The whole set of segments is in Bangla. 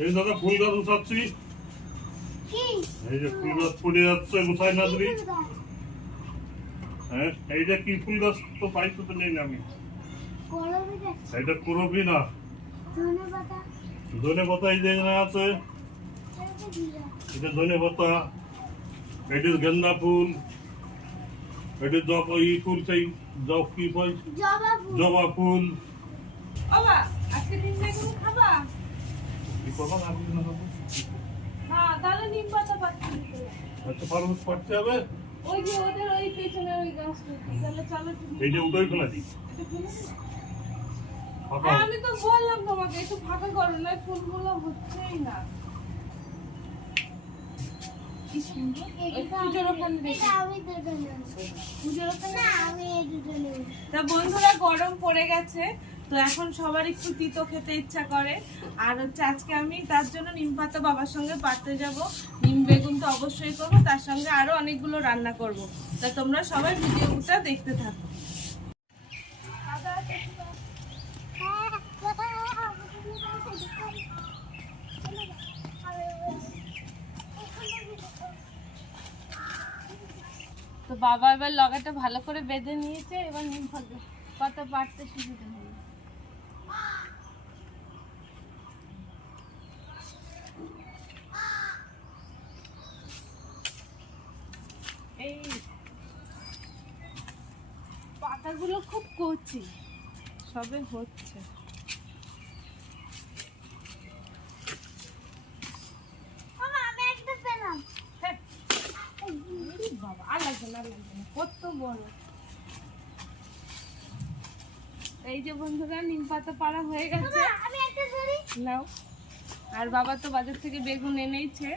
এই দাদা ফুল গাছ উঠাচ্ছি। এই যে ফুল গাছ পড়ে যাচ্ছে, গুছাই না দিলি। হ্যাঁ, এইটা কি ফুল গাছ তো পাইতো তো নেই আমি। এটা করবি না, ধনে পাতা এই যে আছে, এটা ধনে পাতা, এটা গেন্দা ফুল, এটা ই ফুল, সেই কি হয়, জবা ফুল। কি করবা না আপনি না খাবো? আচ্ছা, পারবো করতে হবে। এই যে উদয় ফেলা দিই। আমি তো বললাম তোমাকে একটু ফাঁকা করো, না ফুলগুলো হচ্ছেই না। বন্ধুরা গরম পড়ে গেছে, তো এখন সবার একটু তিতো খেতে ইচ্ছা করে। আর হচ্ছে আজকে আমি তার জন্য নিম পাতা বাবার সঙ্গে পাড়তে যাব। নিম বেগুন তো অবশ্যই করবো, তার সঙ্গে আরো অনেকগুলো রান্না করব। তা তোমরা সবাই ভিডিওটা দেখতে থাকো। তো বাবা এবার লগাটা ভালো করে বেঁধে নিয়েছে, এবার নিম পাতা পাড়তে সুবিধা হবে। এই পাতাগুলো খুব কচি, সবে হচ্ছে। বাবা আর লাগবে না, কত বড়। এই যে বন্ধুরা নিম পাতা পাড়া হয়ে গেছে, নাও। আর বাবা তো বাজার থেকে বেগুন এনেইছে।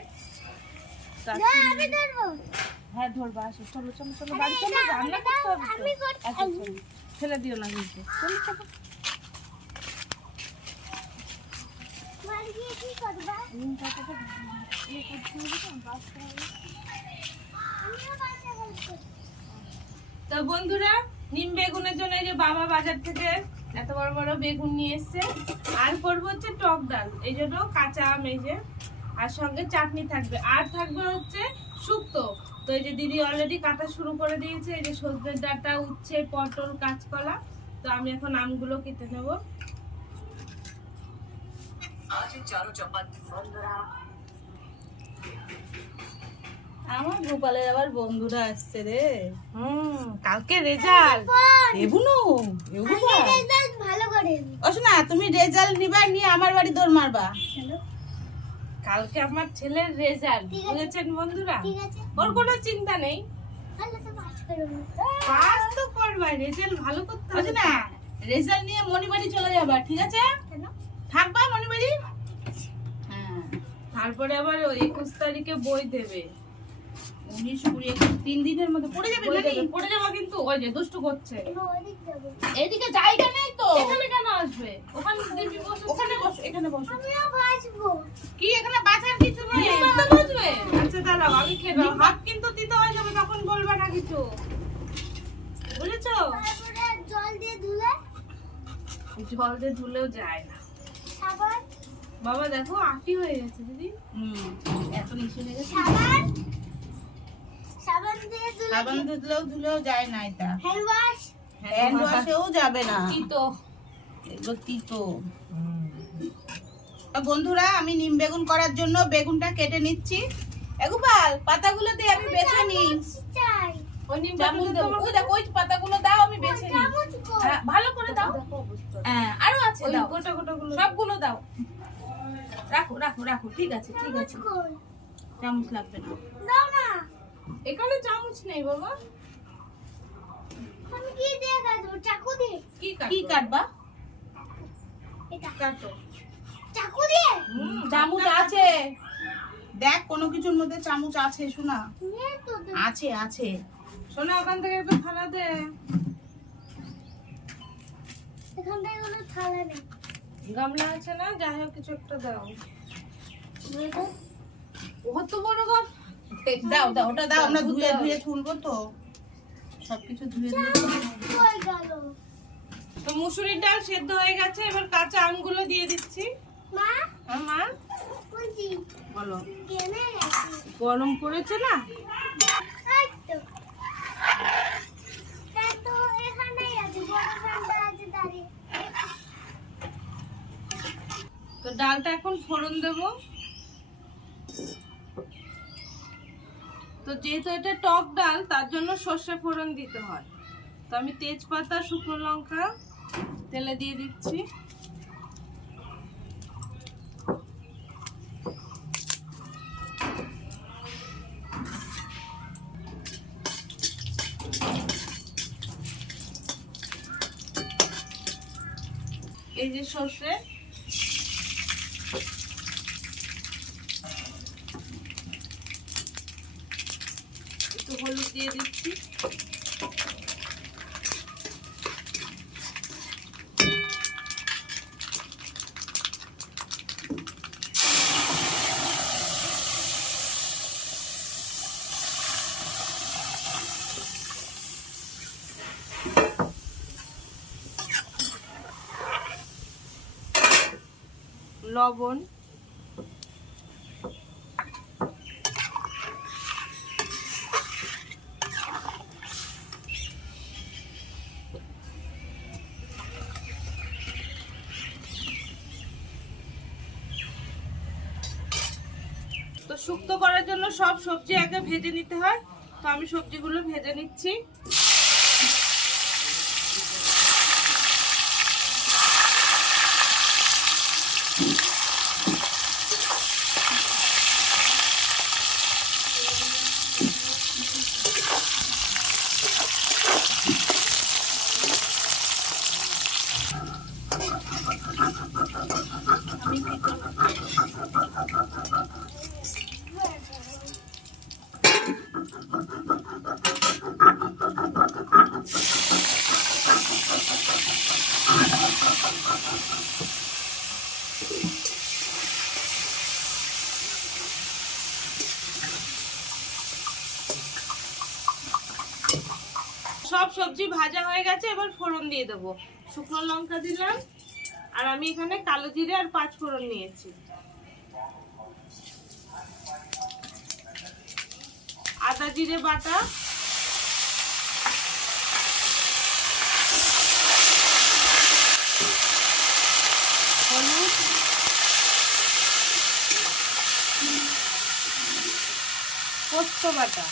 হ্যাঁ ধরবা, আসো, চলো চলো চলো বাড়ি চলো, রান্না করতে হবে। ফেলে দিও না কিন্তু, চলো চলো। নিম পাতাটা তো বন্ধুরা নিম বেগুনের জন্য এই যে বাবা বাজার থেকে এত বড় বড় বেগুন নিয়ে এসছে। আর করবো হচ্ছে টক ডাল, এই জন্য কাঁচা আম, এই যে, আর সঙ্গে চাটনি থাকবে, আর থাকবে হচ্ছে শুক্তো। তো এই যে দিদি অলরেডি কাটা শুরু করে দিয়েছে, এই যে সজনের ডাঁটা, উচ্ছে, পটল, কাঁচকলা। তো আমি এখন আমগুলো কেটে নেবো। আমার গোপালের আবার বন্ধুরা আসছে রে। কালকে রেজাল্ট না, তুমি রেজাল্ট নিবা, নিয়ে আমার বাড়ি দৌড় মারবা। কালকে আমার ছেলের রেজাল্ট, বুঝেছেন বন্ধুরা? ওর কোনো চিন্তা নেই, পাস তো করবা, রেজাল্ট ভালো করতে হবে না। রেজাল্ট নিয়ে মণিবাড়ি চলে যাবা, ঠিক আছে? থাকবা মণিবাড়ি। হ্যাঁ, তারপরে আবার 21 তারিখে বই দেবে। 19, 20, 21, 3 দিনের মধ্যে পড়ে যাবে, পড়ে যাবে। কিন্তু ওই যে দুষ্টু করছে, এদিকে জায়গা নেই তো। এখানে কেন আসবে? ওখানে বসো, ওখানে বসো, এখানে বসো। আমিও বাঁচবো কি? এখানে বাঁচার কিছু নেই, মাথা বুঝবে। আচ্ছা দাঁড়াও, আমি খেয়ে দাও। হাত কিন্তু তিতো হয়ে যাবে, তখন বলবা না কিছু, বুঝেছো? তারপরে জল দিয়ে ধুলেও যায় না। সাবান বাবা দেখো আটি হয়ে গেছে দিদি। এত নিচে লেগে গেছে। সাবান দিয়ে ধুলেও যায় না। এটা হ্যান্ড ওয়াশেও যাবে না, তিতো, এগুলো তিতো। বন্ধুরা আমি নিম বেগুন করার জন্য বেগুনটা কেটে নিচ্ছি। গোপাল পাতাগুলো দিয়ে আমি বেছে নিই। ওই নিম ওই পাতাগুলো দাও, আমি বেছে নিই। ভালো করে দাও। হ্যাঁ আরো আছে, দাও গোটা গোটাগুলো, সবগুলো দাও। রাখো রাখো রাখো, ঠিক আছে ঠিক আছে। চামচ লাগবে না, দাও না। এখানে চামচ নেই বাবা। আমি কি দিয়ে কাটবো? চাকু দিয়ে। কি কাটবা? এটা কাটো চাকু দিয়ে। চামচ আছে, দেখ কোনো কিছুর মধ্যে চামচ আছে শোনা। আছে আছে শোনা, ওখান থেকে একটা থালা দে। এখান থেকে কোনো থালা নেই, গামলা আছে না? যাই হোক কিছু একটা দাও। কত বড় গাম, দাও দাও, ওটা দাও, আমরা ধুয়ে ধুয়ে তুলবো তো, সবকিছু ধুয়ে ধুয়ে হয়ে গেল। তো মুসুরির ডাল সেদ্ধ হয়ে গেছে, এবার কাঁচা আমগুলো দিয়ে দিচ্ছি। মা হ্যাঁ মা বলো, গরম পড়েছে না? তো ডালটা এখন ফোড়ন দেব। তো যেহেতু এটা টক ডাল, তার জন্য সর্ষে ফোড়ন দিতে হয়। তো আমি তেজপাতা, শুকনো লঙ্কা তেলে দিয়ে দিচ্ছি। এই যে সর্ষে, একটু হলুদ দিয়ে দিচ্ছি। লবণ, তো শুক্তো করার জন্য সব সবজি আগে ভেজে নিতে হয়। তো আমি সবজিগুলো ভেজে নিচ্ছি। সব সবজি ভাজা হয়ে গেছে, এবার ফোড়ন দিয়ে দেবো। শুকনো লঙ্কা দিলাম, আর আমি এখানে কালো জিরে আর 5 ফোড়ন নিয়েছি। আদা জিরে বাটা, হলুদ, পোস্ত বাটা,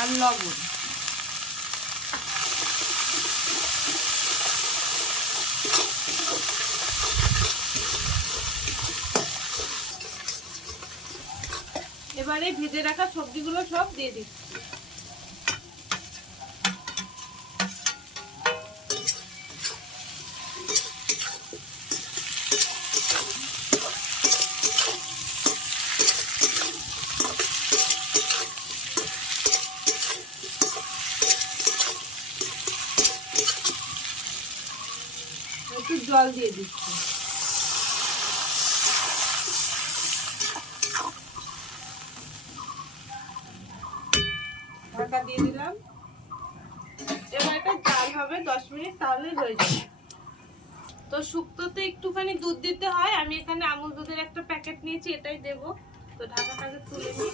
আর লবণ। এবারে ভেজে রাখা সবজিগুলো সব দিয়ে দিচ্ছি। একটু জল দিয়ে দিচ্ছি। ঢাকা দিয়ে দিলাম। এবার এটা জাল হবে 10 মিনিট, তাহলে হয়ে যাবে। তো শুক্তোতে একটুখানি দুধ দিতে হয়। আমি এখানে আমুল দুধের একটা প্যাকেট নিয়েছি, এটাই দেব। তো ঢাকাটাকে তুলে নিই।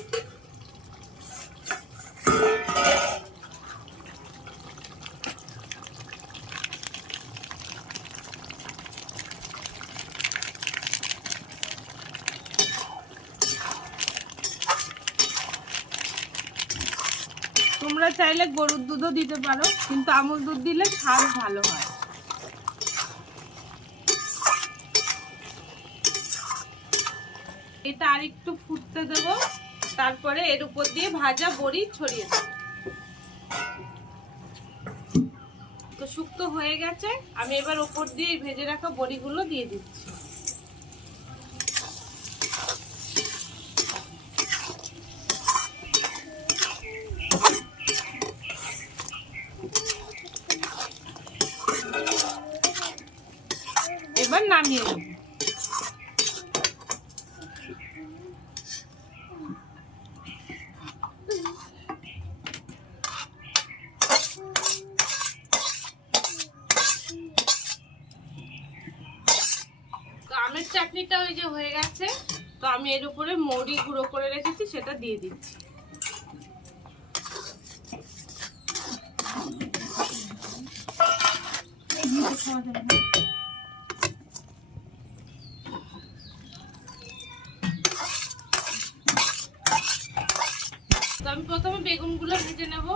তোমরা চাইলে গরুর দুধও দিতে পারো, কিন্তু আমুল দুধ দিলে স্বাদ ভালো হয়। এটা আর একটু ফুটতে দেব, তারপরে এর উপর দিয়ে ভাজা বড়ি ছড়িয়ে দেব। তো শুক্তো হয়ে গেছে, আমি এবার উপর দিয়ে ভেজে রাখা বড়িগুলো দিয়ে দিচ্ছি। এবার নামিয়ে নেব। চাটনিটা ওই যে হয়ে গেছে, তো আমি এর উপরে মৌরি গুঁড়ো করে রেখেছি সেটা দিয়ে দিচ্ছি। তো আমি প্রথমে বেগুনগুলো ভেজে নেব।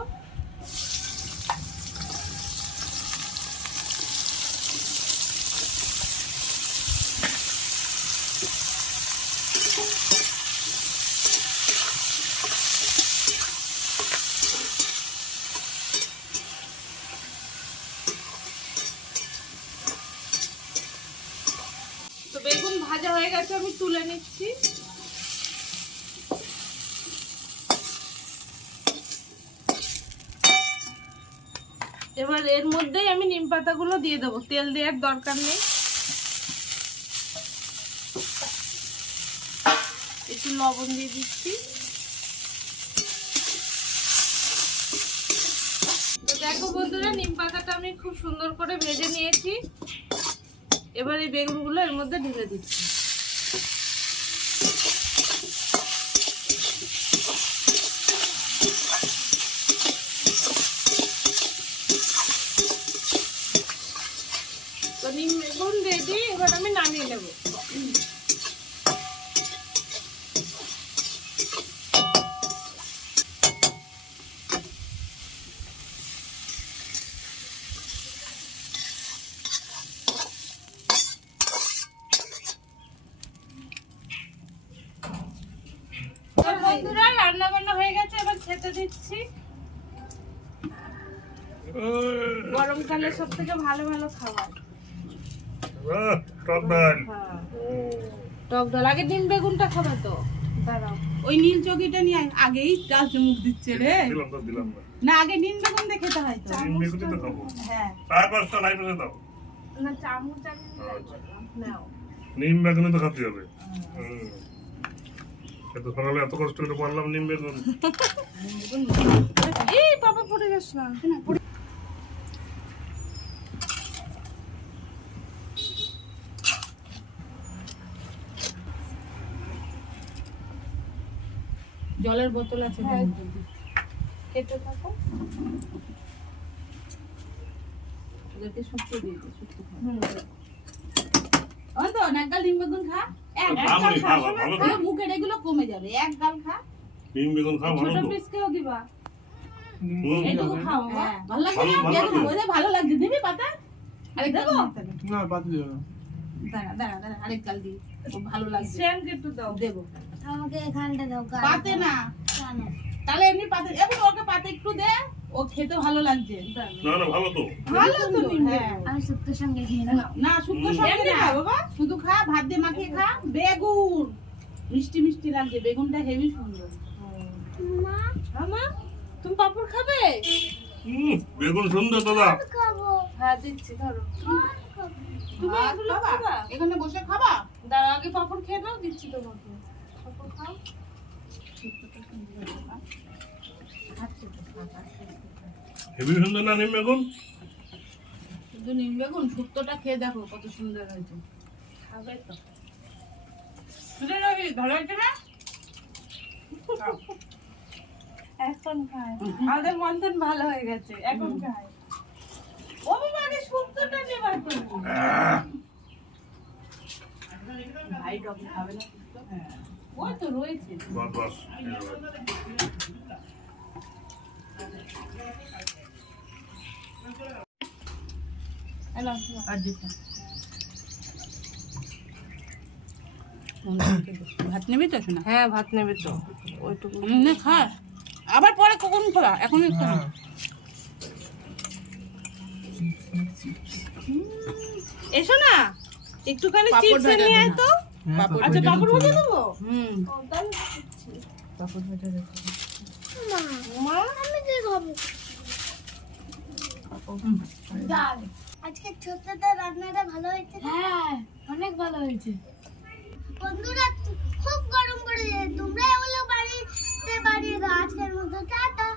তো বেগুন ভাজা হয়ে গেছে, আমি তুলে নিচ্ছি। এবার এর মধ্যেই আমি নিম পাতাগুলো দিয়ে দেবো, তেল দেওয়ার দরকার নেই। একটু লবণ দিয়ে দিচ্ছি। তো দেখো বন্ধুরা, নিম পাতাটা আমি খুব সুন্দর করে ভেজে নিয়েছি। এবার এই বেগুনগুলো এর মধ্যে ঢেলে দিচ্ছি। তো নিম বেগুন রেডি, এবার আমি নামিয়ে নেব। বন্ধুরা, রান্না বান্না হয়ে গেছে, এবার খেতে দিচ্ছি। গরমকালে সব থেকে ভালো ভালো খাবার টক ডাল। টক ডাল। আগে নিম বেগুনটা খাবে তো, দাঁড়াও। ওই নীল চকিটা নিয়ে আগেই ডাল চুমুক দিচ্ছে রে। দিলাম না, আগে নিম বেগুন দিয়ে খেতে হয় তো। নিম বেগুনই তো খাবো। হ্যাঁ, তারপরটা নাই বসে দাও। না চামচ আগে নাও। নিম বেগুনই তো খেতে হবে। এত সকালে এত কষ্ট করে পারলাম নিম বেগুন। এই বাবা পড়ে যাস না। জলের বোতল আছে, খেতে থাকো। ওদেরকে শুকিয়ে দিয়ে দে, শুকিয়ে খা। তো এক গাল নিম বেগুন খা, এক গাল খা, মুখের এগুলো কমে যাবে। এক গাল খা, নিম বেগুন খাও ভালো ছোট তো। পিস কেও দিবা, এইটুকু খাও। ভালো লাগছে, ভালো লাগছে। দিবি পাতা? আরেক দেবো? না, বাদ দিও না। দাঁড়া দাঁড়া দাঁড়া, আরেক গাল দিই, খুব ভালো লাগছে। সেন্ট একটু দাও, দেবো। আমাকে এখানটা দাও। পাতে না, তাহলে এমনি পাতে। এখন ওকে পাতে একটু দে, ও খেতে ভালো লাগছে। না না, ভালো তো। ভালো তো। হ্যাঁ, আমি শুক্তোর সঙ্গে খেয়ে নেব। না শুক্তো সঙ্গে না বাবা, শুধু খা, ভাত দিয়ে মাখিয়ে খা। বেগুন মিষ্টি মিষ্টি লাগছে, বেগুনটা হেভি সুন্দর। মা, আমা, তুমি পাপড় খাবে? বেগুন সুন্দর দাদা। খাবো। হ্যাঁ দিচ্ছি, ধরো। তুমি এগুলো খাবা? এখানে বসে খাবা? দাঁড়া, আগে পাপড় খেয়ে নাও, দিচ্ছি তোমাকে। পাপড় খাও। হেভি সুন্দর না নিম বেগুন? শুধু নিম বেগুন, শুক্তোটা খেয়ে দেখো কত সুন্দর হয়েছে। খাবে তো? সুন্দর রবি, ভালো হয়েছে না? এখন খায়। আমাদের মন্থন ভালো হয়ে গেছে, এখন খায়। ও বাবা, আগে শুক্তোটা নেবার তো। ভাই টপি খাবে না শুক্তো? ওই তো রয়েছে। বাস বাস। ভাত নেবি তো শোনা? হ্যাঁ, ভাত নেবে তো। ওইটুকু নে খা, আবার পরে কখন খাবা? এখনই খা। এসো না, একটুখানি পাঁপড় চিপস ভাজা নিয়ে দে আয় না। তো। পাঁপড় আচ্ছা, ভাজা পাপড় দিচ্ছি। ভেজে দেবো। হুম, পাপড় ভেজে দেবো। মা, আমি কি খাবো? ডাল। আজকে ছোট্টটা রান্নাটা ভালো হয়েছে। হ্যাঁ, অনেক ভালো হয়েছে। বন্ধুরা, খুব গরম পড়েছে, তোমরা এগুলো বাড়িতে বানিয়ে দাও। আজকের মতো টাটা।